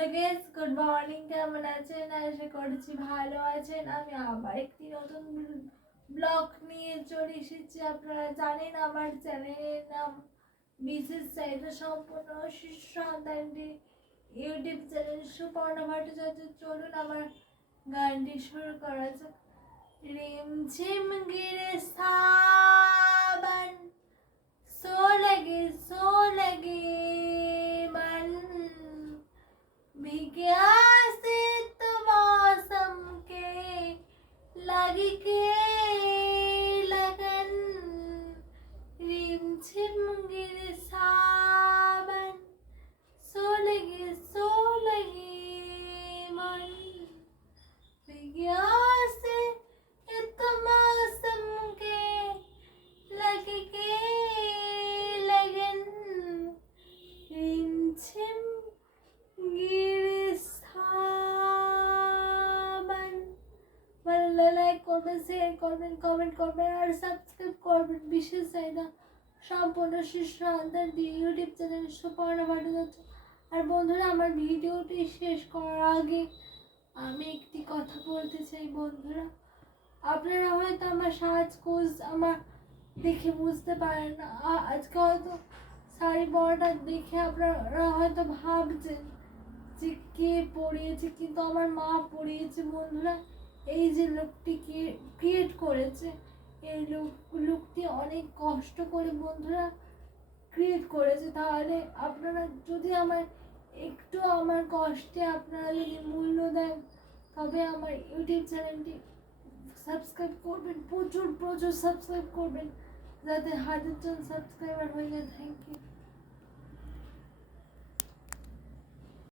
Hello guess good morning কেমন আছেন? আশা করছি ভালো আছেন। আমি আবার একটি নতুন ব্লগ নিয়ে চলে এসেছি। আপনারা জানেন আমার চ্যানেলের নাম বিশেষ চাহিদা সম্পূর্ণ শিশু সন্তানটি ইউটিউব চ্যানেল সুপর্ণ ভট্টাচার্য। চলুন আমার গানটি শুরু করা যাক। রিমঝিম গিরে সাবান লাইক করবেন শেয়ার করবেন কমেন্ট করবেন আর সাবস্ক্রাইব করবেন বিশেষ চাহিদা সম্পূর্ণ শিশু সন্তান দিয়ে ইউটিউব চ্যানেল সুপর্ণ ভট্টাচার্য আর বন্ধুরা, আমার ভিডিওটি শেষ করার আগে আমি একটি কথা বলতে চাই বন্ধুরা। আপনারা হয়তো আমার সাজগোজ আমার দেখে বুঝতে পারেন না। আজকে হয়তো শাড়ি পরাটা দেখে আপনারা হয়তো ভাবছেন যে কে পরিয়েছে, কিন্তু আমার মা পরিয়েছে বন্ধুরা। এই যে লুকটি ক্রিয়েট করেছে, এই লুক, লুকটি অনেক কষ্ট করে বন্ধুরা ক্রিয়েট করেছে। তাহলে আপনারা যদি আমার, একটু আমার কষ্টে আপনারা যদি মূল্য দেন, তবে আমার ইউটিউব চ্যানেলটি সাবস্ক্রাইব করবেন, প্রচুর প্রচুর সাবস্ক্রাইব করবেন। যাতে হাজার জন সাবস্ক্রাইবার হয়ে যায়। Thank you